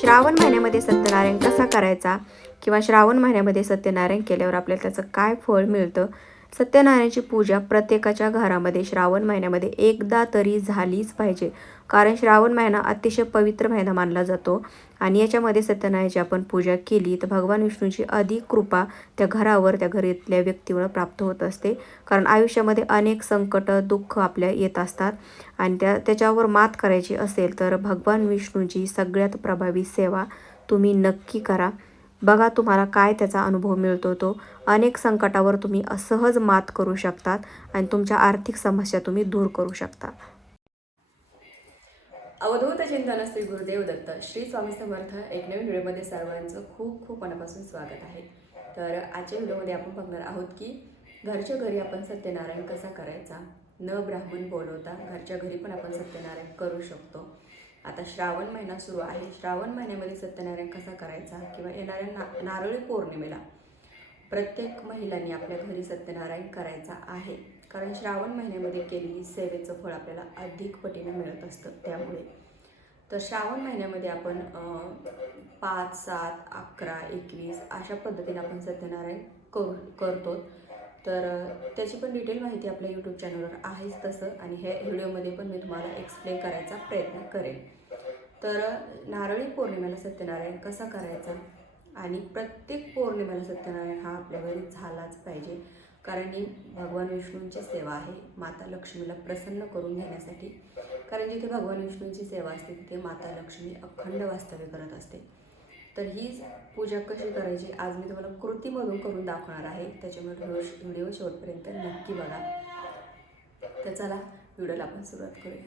श्रावण महिन्यामध्ये सत्यनारायण कसा करायचा किंवा श्रावण महिन्यामध्ये सत्यनारायण केल्यावर आपल्याला त्याचं काय फळ मिळतं. सत्यनारायणाची पूजा प्रत्येकाच्या घरामध्ये श्रावण महिन्यामध्ये एकदा तरी झालीच पाहिजे, कारण श्रावण महिना अतिशय पवित्र महिना मानला जातो आणि याच्यामध्ये सत्यनारायणाची आपण पूजा केली तर भगवान विष्णूची अधिक कृपा त्या घरावर, त्या घरातल्या व्यक्तीवर प्राप्त होत असते. कारण आयुष्यामध्ये अनेक संकट, दुःख आपल्या येत असतात आणि त्याच्यावर मात करायची असेल तर भगवान विष्णूची सगळ्यात प्रभावी सेवा तुम्ही नक्की करा. बघा तुम्हाला काय त्याचा अनुभव मिळतो. तो अनेक संकटावर तुम्ही सहज मात करू शकतात आणि तुमच्या आर्थिक समस्या तुम्ही दूर करू शकता. अवधूत चिंतन श्री गुरुदेव दत्त श्री स्वामी समर्थ. एक नवीन व्हिडिओमध्ये सर्वांचं खूप खूप मनापासून स्वागत आहे. तर आजच्या व्हिडिओमध्ये आपण बघणार आहोत की घरच्या घरी आपण सत्यनारायण कसा करायचा, न ब्राह्मण बोलवता घरच्या घरी पण आपण सत्यनारायण करू शकतो. आता श्रावण महिना सुरू आहे. श्रावण महिन्यामध्ये सत्यनारायण कसा करायचा किंवा येणाऱ्या नारळी पौर्णिमेला प्रत्येक महिलांनी आपल्या घरी सत्यनारायण करायचा आहे. कारण श्रावण महिन्यामध्ये केलेली सेवेचं फळ आपल्याला अधिक पटीने मिळत असतं. त्यामुळे तर श्रावण महिन्यामध्ये आपण 5, 7, 11, 21 अशा पद्धतीने आपण सत्यनारायण करतो. तर त्याची पण डिटेल माहिती आपल्या यूट्यूब चॅनलवर आहेच तसं, आणि ह्या व्हिडिओमध्ये पण मी तुम्हाला एक्सप्लेन करायचा प्रयत्न करेन. तर नारळी पौर्णिमेला सत्यनारायण कसा करायचा आणि प्रत्येक पौर्णिमेला सत्यनारायण हा आपल्या घरी झालाच पाहिजे. कारण ही भगवान विष्णूंची सेवा आहे, माता लक्ष्मीला प्रसन्न करून घेण्यासाठी. कारण जिथे भगवान विष्णूंची सेवा असते तिथे माता लक्ष्मी अखंड वास्तव्य करत असते. तर ही पूजा कशी करायची आज मी तुम्हाला कृतीमधून करून दाखवणार आहे. त्याच्यामुळे व्हिडिओ शेवटपर्यंत नक्की बघा. तर चला व्हिडिओला आपण सुरुवात करूया.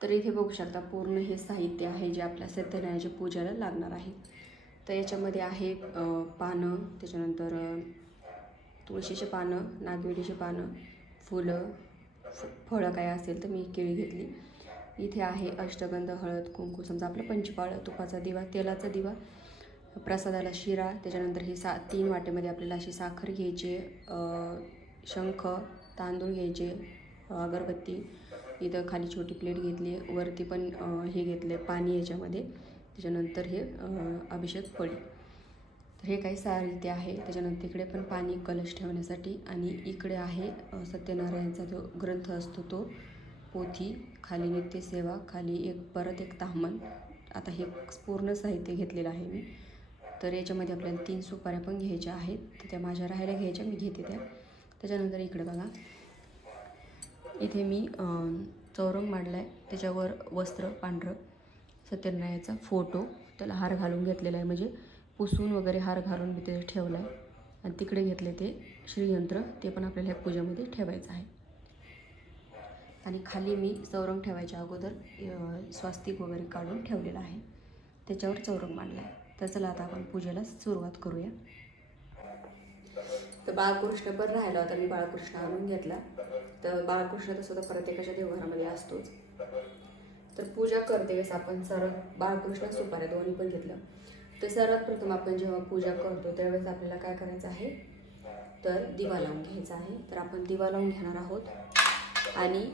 तर इथे बघू शकता पूर्ण हे साहित्य आहे जे आपल्या सत्यनारायणाच्या पूजेला लागणार आहे. तर याच्यामध्ये आहे पानं, त्याच्यानंतर तुळशीचे पानं, नागवेलीची पानं, फुलं, फळं काय असेल तर मी केळी घेतली. इथे आहे अष्टगंध, हळद, कुंकू, समजा आपलं पंचपाळ, तुपाचा दिवा, तेलाचा दिवा, प्रसादाला शिरा, त्याच्यानंतर हे 3 वाटेमध्ये आपल्याला अशी साखर घ्यायची, शंख, तांदूळ घ्यायचे, अगरबत्ती, इथं खाली छोटी प्लेट घेतली, वरती पण हे घेतले पाणी याच्यामध्ये, त्याच्यानंतर हे अभिषेक पळी. तर हे काही साहित्य आहे. त्याच्यानंतर इकडे पण पाणी, कलश ठेवण्यासाठी, आणि इकडे आहे सत्यनारायणचा जो ग्रंथ असतो तो, पोथी, खाली नित्यसेवा, खाली परत एक ताम्हण. आता हे पूर्ण साहित्य घेतलेलं आहे मी. तर याच्यामध्ये आपल्याला 3 सुपाऱ्या पण घ्यायच्या आहेत. तर त्या माझ्या राहायला घ्यायच्या, मी घेते त्या. त्याच्यानंतर इकडे बघा, इथे मी चौरंग मांडला आहे, त्याच्यावर वस्त्र पांढरं, सत्यनारायणाचा फोटो, त्याला हार घालून घेतलेला आहे, म्हणजे पुसून वगैरे हार घालून मी ते ठेवलं आहे. आणि तिकडे घेतले ते श्रीयंत्र, ते पण आपल्याला ह्या पूजेमध्ये ठेवायचं आहे. आणि खाली मी चौरंग ठेवायच्या अगोदर स्वास्तिक वगैरे काढून ठेवलेलं आहे, त्याच्यावर चौरंग मांडला आहे. तर चला आता आपण पूजेला सुरुवात करूया. तर बाळकृष्ण पण राहिला होता, मी बाळकृष्ण आणून घेतला. तर बाळकृष्ण तसं तर प्रत्येकाच्या देवघरामध्ये असतोच. तर पूजा करते वेळेस आपण बाळकृष्ण सुपाऱ्या दोन्ही पण घेतलं. तर सर्वात प्रथम आपण जेव्हा पूजा करतो त्यावेळेस आपल्याला काय करायचं आहे, तर दिवा लावून घ्यायचा आहे. तर आपण दिवा लावून घेणार आहोत. आणि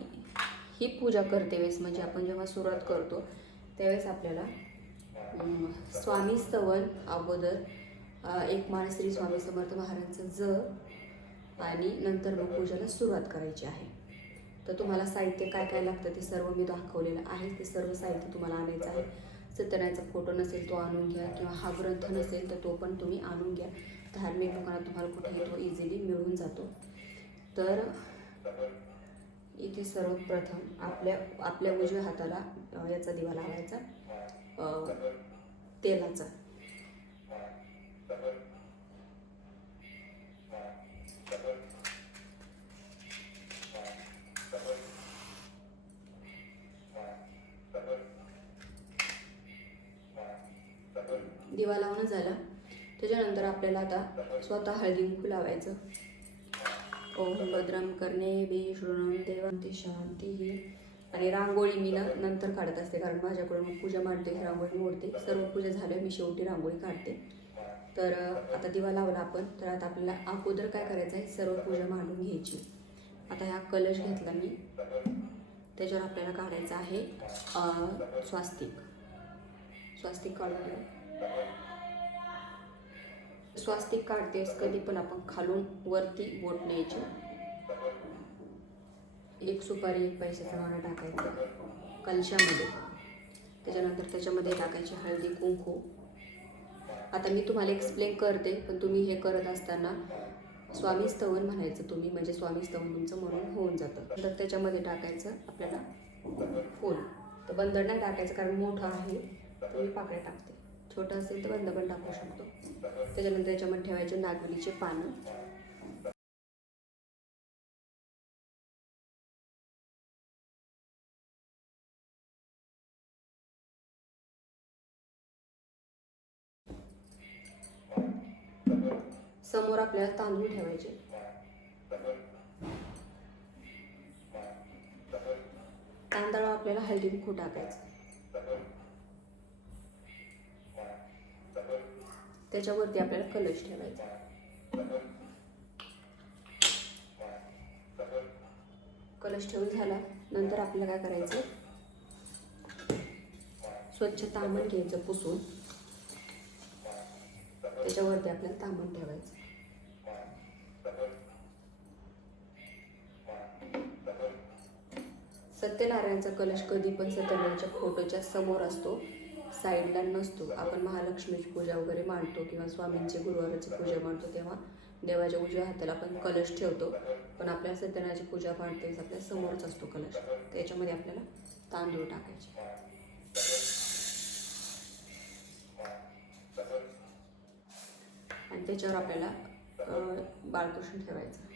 ही पूजा करते वेळेस, म्हणजे आपण जेव्हा सुरुवात करतो त्यावेळेस आपल्याला स्वामी स्तवन अगोदर एक माळ श्री स्वामी समर्थ महाराजांचं जप, आणि नंतर मग पूजेला सुरुवात करायची आहे. तर तुम्हाला साहित्य काय काय लागतं ते सर्व मी दाखवलेलं आहे. ते सर्व साहित्य तुम्हाला आणायचं आहे. सत्यनारायणचा फोटो नसेल तो आणून घ्या, किंवा हा ग्रंथ नसेल तर तो पण तुम्ही आणून घ्या. धार्मिक दुकानात तुम्हाला कुठेही तो इझिली मिळून जातो. तर इथे सर्वप्रथम आपल्या उजव्या हाताला याचा दिवा लावायचा, तेलाचा. दिवा लावणं झाला त्याच्यानंतर आपल्याला आता स्वतः हळदी कुंकू लावायचं. ओम भद्रम कर्णे शृणुम देवंती शांती. आणि रांगोळी मी नंतर काढत असते, कारण माझ्याकडून पूजा मांडते, रांगोळी मोडते. सर्व पूजा झाल्या मी शेवटी रांगोळी काढते. तर आता दिवा लावला आपण. तर आता आपल्याला अगोदर काय करायचं आहे, सर्व पूजा मांडून घ्यायची. आता हा कलश घेतला मी, त्याच्यावर आपल्याला काढायचं आहे स्वास्तिक काढून घ्या. स्वास्तिक काढतेस कधी पण आपण खालून वरती बोट न्यायची. एक सुपारी, एक पैशाचा नाणं टाकायचं कलशामध्ये. त्याच्यानंतर त्याच्यामध्ये टाकायची हळदी कुंकू. आता मी तुम्हाला एक्सप्लेन करते, पण तुम्ही हे करत असताना स्वामी स्तवन म्हणायचं तुम्ही, म्हणजे स्वामी स्तवन तुमचं म्हणून होऊन जातं. तर त्याच्यामध्ये टाकायचं आपल्याला फूल. तर बंद नाही टाकायचं कारण मोठं आहे, तर मी पाकळ्या टाकते. छोटं असेल तर बंद पण टाकू शकतो. त्याच्यानंतर त्याच्यामध्ये ठेवायचे नागवेलीचे पानं. समोर आपल्याला तांदूळ ठेवायचे. तांदळावर आपल्याला हळदी कुंकू टाकायचं. त्याच्यावरती आपल्याला कलश ठेवायचा. कलश ठेवून झाला नंतर आपल्याला काय करायचं, स्वच्छ तांबण घ्यायचं पुसून. त्याच्यावरती आपल्याला तांबण ठेवायचं. सत्यनारायणचा कलश कधी पण सत्यनारायणच्या फोटोच्या समोर असतो, साईडला नसतो. आपण महालक्ष्मीची पूजा वगैरे मांडतो किंवा स्वामींची गुरुवाराची पूजा मांडतो तेव्हा देवाच्या उजव्या हाताला आपण कलश ठेवतो, पण आपल्या सत्यनारायणाची पूजा मांडते आपल्या समोरच असतो कलश. त्याच्यामध्ये आपल्याला तांदूळ टाकायचे. आणि त्याच्यावर आपल्याला बाळकृष्ण ठेवायचं.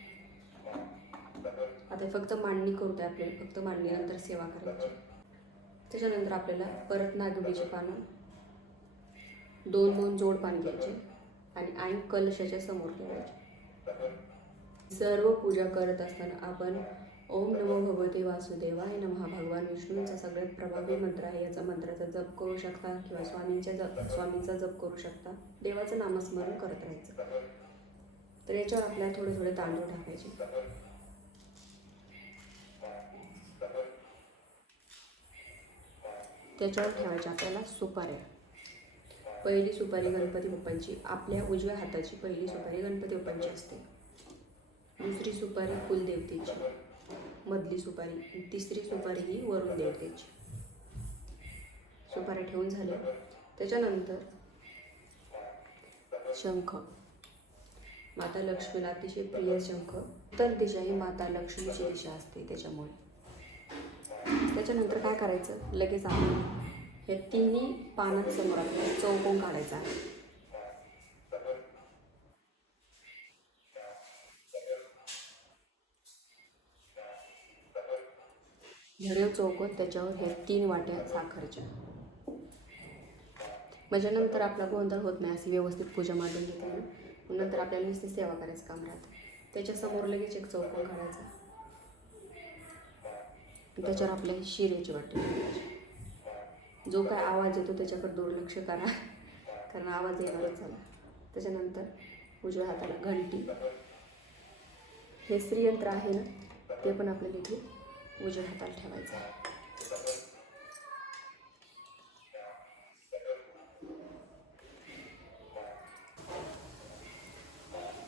आता फक्त मांडणी करतोय, आपल्याला फक्त मांडणीनंतर सेवा करायची. त्याच्यानंतर आपल्याला परत नागवेलीचे पानं 2 जोड पान घ्यायचे आणि कलशाच्या समोर ठेवायचे. सर्व पूजा करत असताना आपण ओम नमो भगवते वासुदेवाय नमः, भगवान विष्णूंचा सगळ्यात प्रभावी मंत्र आहे. याचा मंत्राचा जप करू शकता किंवा स्वामींचा जप करू शकता. देवाचं नामस्मरण करत राहायचं. तर याच्यावर आपल्याला थोडे थोडे तांदूळ टाकायचे. त्याच्यावर ठेवायच्या आपल्याला सुपाऱ्या. पहिली सुपारी गणपती बाप्पांची, आपल्या उजव्या हाताची पहिली सुपारी गणपती बाप्पांची असते. दुसरी सुपारी कुलदेवतेची, मधली सुपारी, तिसरी सुपारी ही वरुण देवतेची. सुपाऱ्या ठेवून झाल्या. त्याच्यानंतर शंख, माता लक्ष्मीला अतिशय प्रिय शंख. उत्तर दिशा ही माता लक्ष्मीची दिशा असते त्याच्यामुळे. त्याच्यानंतर काय करायचं, लगेच आपण हे तिन्ही पानांसमोर आपल्याला चौकोन काढायचा आहे. भरीव चौकोन, त्याच्यावर हे 3 वाट्या साखरच्या. म्हणजे नंतर आपला गोंधळ होत नाही, अशी व्यवस्थित पूजा मांडून घेतली. नंतर आपल्याला नुसती सेवा करायचं काम राहतं. त्याच्यासमोर लगेच एक चौकोन काढायचा. त्याच्यावर आपल्याला शिरेची वाटी ठेवायची. जो काय आवाज येतो त्याच्याकडे दुर्लक्ष करा, कारण आवाज येणारच झाला. त्याच्यानंतर उजव्या हाताला घंटी. हे श्रीयंत्र आहे ना, ते पण आपल्याला इथे उजव्या हाताला ठेवायचं आहे.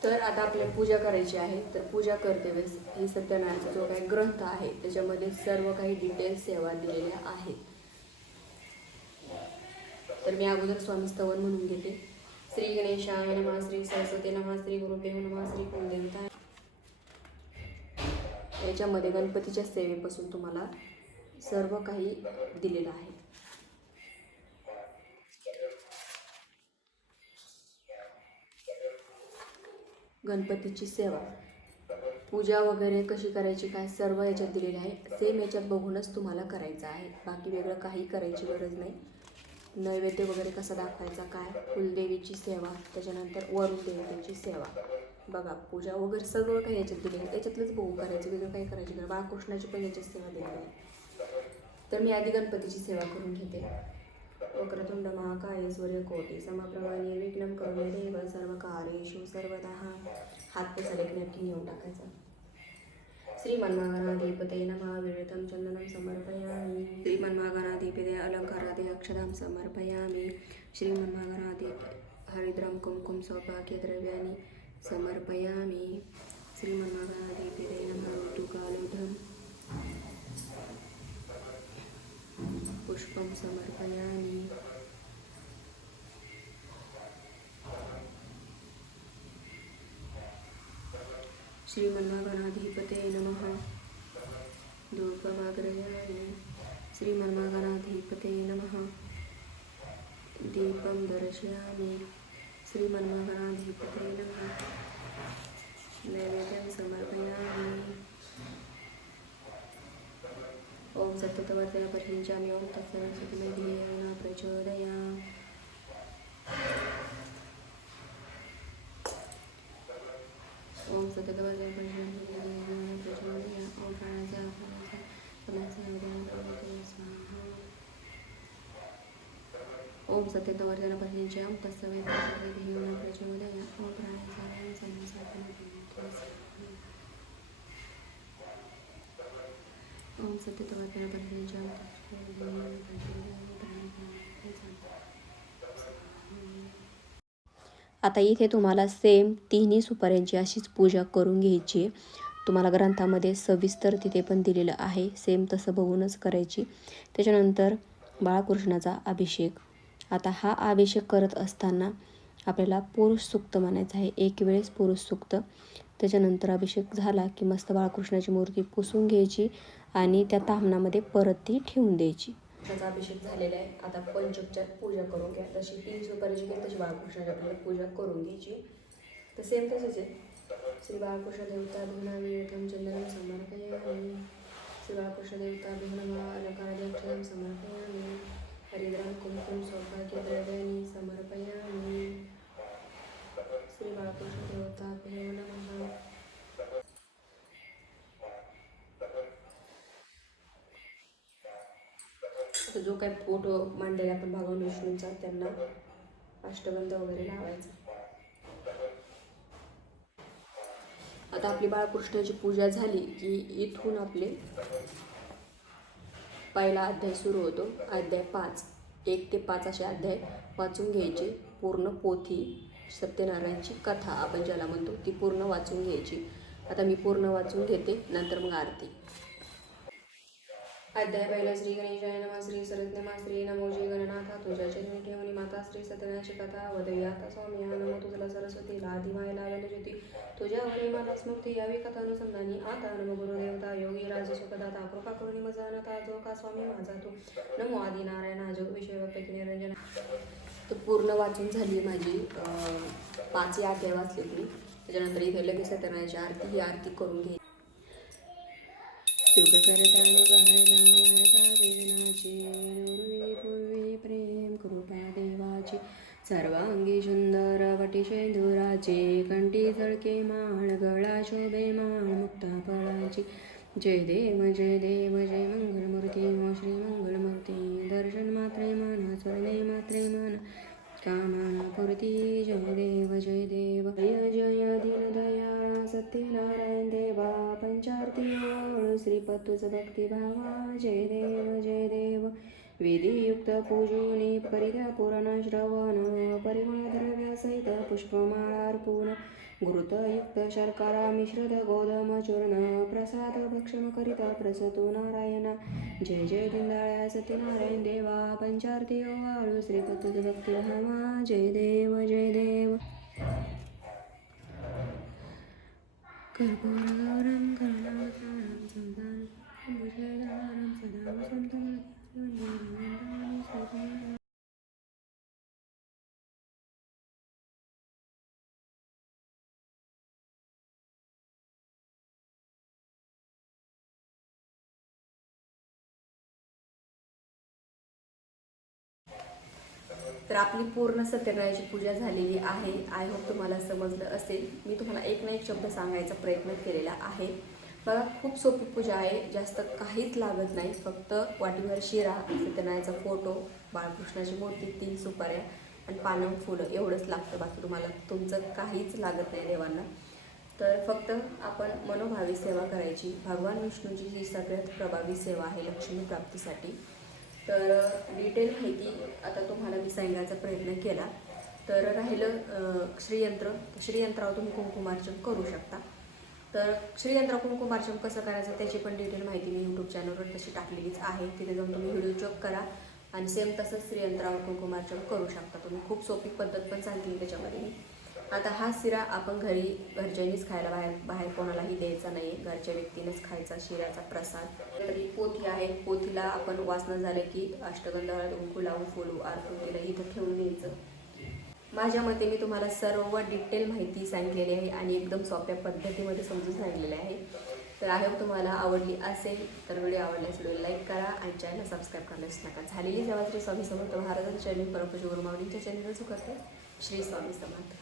तर आता आपल्याला पूजा करायची आहे. तर पूजा करते वेळेस ही सत्यनारायणचा जो काही ग्रंथ आहे त्याच्यामध्ये सर्व काही डिटेल्स सेवा दिलेल्या आहेत. तर मी अगोदर स्वामी स्तवन म्हणून घेते. श्री गणेशाय नमः, श्री सरस्वती नमः, श्री गुरुदेव नमः, श्री कुलदेवता. याच्यामध्ये गणपतीच्या सेवेपासून तुम्हाला सर्व काही दिलेलं आहे. गणपतीची सेवा, पूजा वगैरे कशी करायची काय सर्व याच्यात दिलेलं आहे. सेम याच्यात बघूनच तुम्हाला करायचं आहे, बाकी वेगळं काही करायची गरज नाही. नैवेद्य वगैरे कसा दाखवायचा काय, कुलदेवीची सेवा, त्याच्यानंतर वरुण देवतेची सेवा, बघा पूजा वगैरे सगळं काही याच्यात दिलेलं आहे. याच्यातलंच बघू करायचं, वेगळं काही करायची गरज. बाळकृष्णाची पण याच्यात सेवा दिलेली आहे. तर मी आधी गणपतीची सेवा करून घेते. वक्रतुंड महाकाय सूर्यकोटी समप्रभा निर्विघ्नं करो देव सर्वकार्येषु सर्वदा. हात पुसायला एक नॅपकिन घेऊन टाकायचा. श्रीमन्महागणाधिपतये नमः विरतं चन्दनं समर्पयामि श्रीमन्महागणाधिपतये अलङ्कारादि अक्षतां समर्पयामि हरिद्रं कुङ्कुम सौभाग्यद्रव्याणि समर्पयामि श्रीमन्महागणाधिपतये नमः ऋतुकालोढं पुष्पं समर्पयामि श्रीमन्महागणाधिपतये नमः धूपमाग्रयामि श्रीमन्महागणाधिपतये नमः दीपं दर्शयामि श्रीमन्महागणाधिपतये नमः नैवेद्यं समर्पयामि ओम सत्यतवर्तया परिचामि ओम तत्सवितुर्वरेण्यं प्रचोदयात् ओम सत्यतवर्तया परिचामि प्रचोदयात् ओम प्राणाया स्वाहा ओम सत्यतवर्तया परिचामि तत्सवितुर्वरेण्यं प्रचोदयात् ओम प्राणाया स्वाहा ओम सत्यतवर्तया परिचामि आता इथे तुम्हाला सेम तिन्ही सुपाऱ्यांची अशीच पूजा करून घ्यायची. तुम्हाला ग्रंथामध्ये सविस्तर तिथे पण दिलेलं आहे. सेम तसं बघूनच करायची. त्याच्यानंतर बाळकृष्णाचा अभिषेक. आता हा अभिषेक करत असताना आपल्याला पुरुष सूक्त म्हणायचं आहे. एक वेळेस पुरुष सूक्त. त्याच्यानंतर अभिषेक झाला की मस्त बाळकृष्णाची मूर्ती पुसून घ्यायची आणि त्या ताम्हणामध्ये परत ती ठेवून द्यायची. त्याचा अभिषेक झालेला आहे. आता पंचोपचार पूजा करून घ्या. जशी 3 सुपारीची केली तशी बाळकृष्णाची आपल्याला पूजा करून घ्यायची. तर सेम तसेच आहे. श्री बाळकृष्ण देवता भिन्नाविरतं चंदनं समर्पयामि श्री बाळकृष्ण देवता भिन्नमा अलकारादि अक्षतं समर्पयामि हरिद्रं कुङ्कुम सौभाग्यद्रव्याणि समर्पयामि श्री बाळकृष्ण देवता नमः. जो काही फोटो मांडलेला आपण भगवान विष्णूंचा त्यांना अष्टगंध वगैरे लावायचा. आता आपली बाळकृष्णाची पूजा झाली की इथून आपले पहिला अध्याय सुरू होतो. अध्याय 5 1 ते 5 असे अध्याय वाचून घ्यायचे. पूर्ण पोथी सत्यनारायणची कथा आपण ज्याला म्हणतो ती पूर्ण वाचून घ्यायची. आता मी पूर्ण वाचून घेते, नंतर मग आरती. अध्याय पहिला. श्री गणेशाय नमः. श्री सरस्वती नमः. श्री नमोजी गणनाथा तुझ्या चरणी ठेवणी माता श्री सत्यनारायणची कथा वदवियाता स्वामी नमो तुझला सरस्वतीला आदिमायला ज्योती तुझ्यावरी मला स्मृती यावी कथानुसंधानी आता नमो गुरुदेवता योगी राज सुखदाता कृपा करुणी मजानता जो का स्वामी माझा तू नमो आदि नारायणा जोग विषय वक्ती निरंजन. तर पूर्ण वाचून झाली माझी. 5 अध्याय वाचले मी. त्याच्यानंतर इथे लगेच सत्यनारायणची आरती ही आरती करून घे. पूर्वी प्रेम कृपा देवाची सर्वांगी सुंदर वटी शेंदुराचे कंठी झळके माळ गळा शोभे माळ मुक्ता फळाची जय देव जय देव जय मंगलमूर्ती हो श्री मंगलमूर्ती दर्शन मात्रे मन चरणे मात्रे मन कामना पूर्ती जय देव जय देव जय जय दीनदयाळा सत्यनारायण देवा पंचारती ओळ श्रीपद तुझ भक्ती भावा जय देव विधियुक्त पूजोनी करित्या पुराण श्रवण परिमळ द्रव्यासहित पुष्पमाळा अर्पून घृतयुक्त शर्करा मिश्रित गोधूम चूर्ण प्रसाद भक्षण करिता प्रसतो नारायणा जय जय दीनदयाळा सत्यनारायण देवा पंचारती ओवाळू श्रीपद तुझ भक्ती भावा जय देव कर्पूरगौरं करुणावतारं संतानं भुजगधारं सदा वसन्तं तर आपली पूर्ण सत्यनारायणाची पूजा झालेली आहे. आय होप तुम्हाला समजलं असेल. मी तुम्हाला एक ना एक शब्द सांगायचा प्रयत्न केलेला आहे. बघा, खूप सोपी पूजा आहे. जास्त काहीच लागत नाही. फक्त वाटीभर शिरा, सत्यनारायणाचा फोटो, बाळकृष्णाची मूर्ती, 3 सुपाऱ्या आणि पानं फुलं एवढंच लागतं. बाकी तुम्हाला तुमचं काहीच लागत नाही देवांना. तर फक्त आपण मनोभावी सेवा करायची. भगवान विष्णूची ही सगळ्यात प्रभावी सेवा आहे लक्ष्मी प्राप्तीसाठी. तर डिटेल माहिती आता तुम्हाला मी सांगायचा प्रयत्न केला. तर राहिलं श्रीयंत्रावर तुम्ही कुंकुमार्चन करू शकता. तर श्रीयंत्र कुंकुमार्चन कसं करायचं त्याची पण डिटेल माहिती मी यूट्यूब चॅनलवर तशी टाकलेलीच आहे. तिथे जाऊन तुम्ही व्हिडिओ चेक करा आणि सेम तसंच श्रीयंत्रावर कुंकुमार्चन करू शकता तुम्ही. खूप सोपी पद्धत पण सांगितली त्याच्यामध्ये मी. आता हा शिरा आपण घरच्यांनीच खायला, बाहेर कोणालाही द्यायचा नाही. घरच्या व्यक्तीनेच खायचा शिऱ्याचा प्रसाद. तरी पोथी आहे, पोथीला आपण वाचणं झालं की अष्टगंध हळद कुंकू लावून फुलू अर्पून तिला इथं ठेवून द्यायचं. माझ्या मते मी तुम्हाला सर्व डिटेल माहिती सांगितलेली आहे आणि एकदम सोप्या पद्धतीमध्ये समजून सांगितलेले आहे. तर आय होप तुम्हाला आवडली असेल. तर व्हिडिओ आवडल्यास व्हिडिओ लाईक करा आणि चॅनल सबस्क्राईब करायलाच नका. झालेली सेवा श्री स्वामी समर्थ महाराजांच्या चरणी परमपूज्य गुरु माऊलींच्या चरणी रजू करते. श्री स्वामी समर्थ.